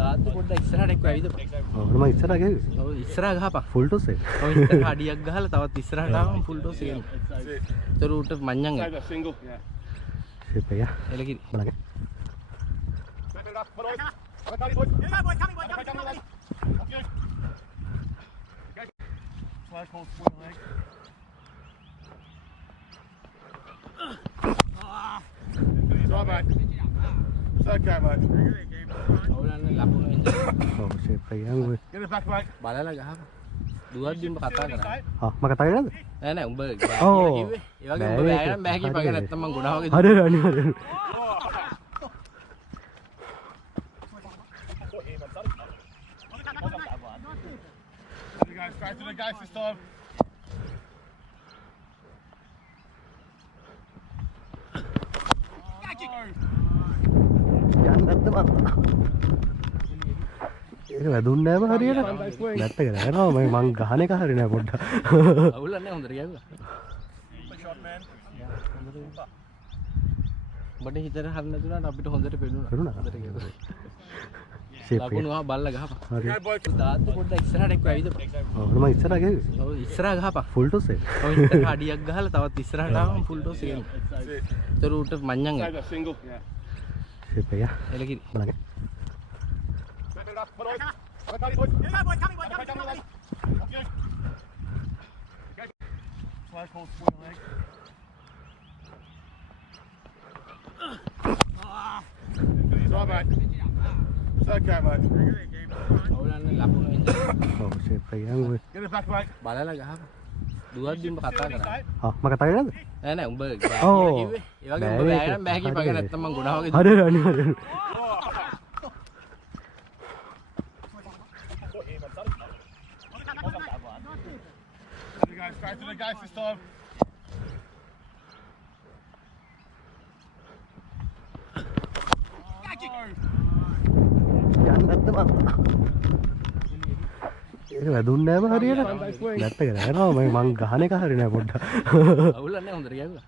තාත්තු පොඩ්ඩක් ඉස්සරහට එක්ක ඇවිද. ඔව් මම ඉස්සරහ ගියේ. ඔව් ඉස්සරහ ගහපන්. ෆුල් टॉस එක. ඔව් ඉස්සරහ අඩියක් ගහලා තවත් ඉස්සරහට ආවම ෆුල් ටොස් එකෙන්. ඒතර උට මඤ්ඤං එක. ෂේප් එක. එලකිරි. බලන්න. අවුලන්නේ ලකුණු ඉඳලා. ඔව් ෂේප් එක යන්නේ. බලලා ගහපන්. දුවද්දි උඹ කතා කරා. ආ මම කතා කරනවද? නෑ නෑ උඹ බෑ ඔව්. කියලා කිව්වේ. ඒ වගේ උඹ බෑ නම් බෑ කියපන් නැත්තම් මං ගොඩා වගේ. හරි අනිවාර්යෙන්. යන්න නැත්නම් ඒක වැදුන්නේ නැහැ හරියට. නැත්ත කරනවා මම ගහන එක හරිය නෑ පොඩ්ඩක්. අවුලන්නේ හොඳට ගැව්වා. බඩ හිතට හරිය නැතුණාට අපිට හොඳට පෙනුණා. හොඳට ගැව්වා. ලකුණු ආ බල්ලා ගහපන්. හරි. තාත්තු පොඩ්ඩක් ඉස්සරහට එක්ක ඇවිද. ඔව් මම ඉස්සරහ ගියේ. ඔව් ඉස්සරහ ගහපන්. ෆුල් टॉस එක. ඔව් ඉස්සරහ අඩියක් ගහලා තවත් ඉස්සරහට ආවම ෆුල් ටොස් එකෙන්. ඒතර උට මඤ්ඤං එක. ෂේප් එක. එලකිරි. බලන්න. අවුලන්නේ ලකුණු ඉඳලා. ඔව් ෂේප් එක යන්නේ. බලලා ගහපන්. දුවද්දි උඹ කතා කරා. ආ මම කතා කරනවද? නෑ නෑ උඹ බෑ ඔව්. කියලා කිව්වේ. ඒ වගේ උඹ බෑ නම් බෑ කියපන් නැත්තම් මං ගොඩා වගේ. හරි අනිවාර්යෙන්. යන්න නැත්නම් ඒක වැදුන්නේ නැහැ හරියට. නැත්ත කරනවා මම ගහන එක හරිය නෑ පොඩ්ඩක්. අවුලන්නේ හොඳට ගැව්වා.